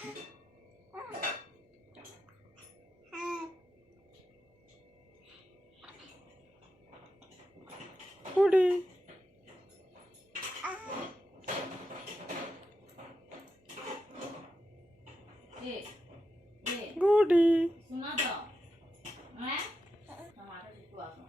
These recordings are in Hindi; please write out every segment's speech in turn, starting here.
गुडी गुडी सुना तो मैं टमाटर चिपका दूं।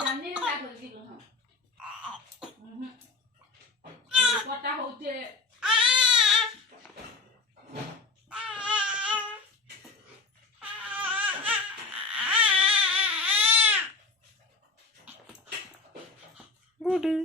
जानने ना कर की तुम पता होते गुडी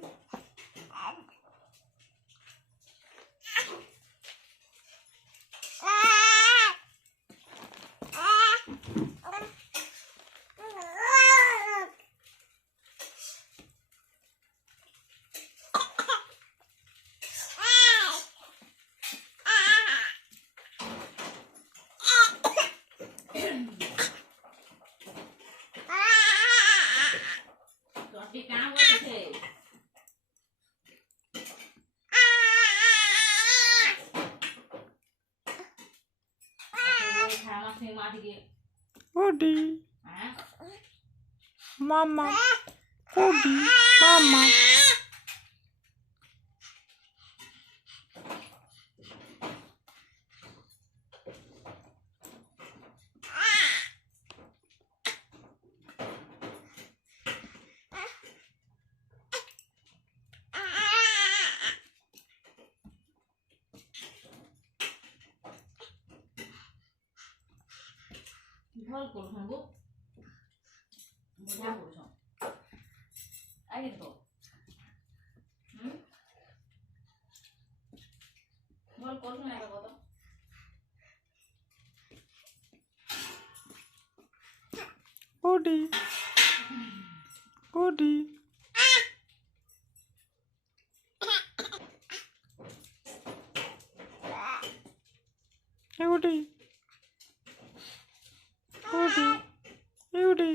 तो काम करते खाना से मार के गुडी हां मामा गुडी मामा भल कर हमको मजा हो छ आगे तो भल कर ना तो गुडी गुडी गुडी गुडी गुडी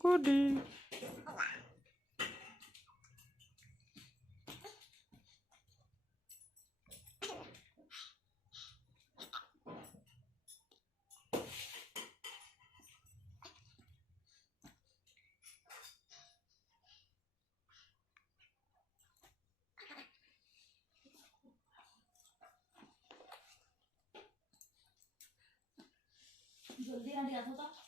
गुडी जल्दी आ गया था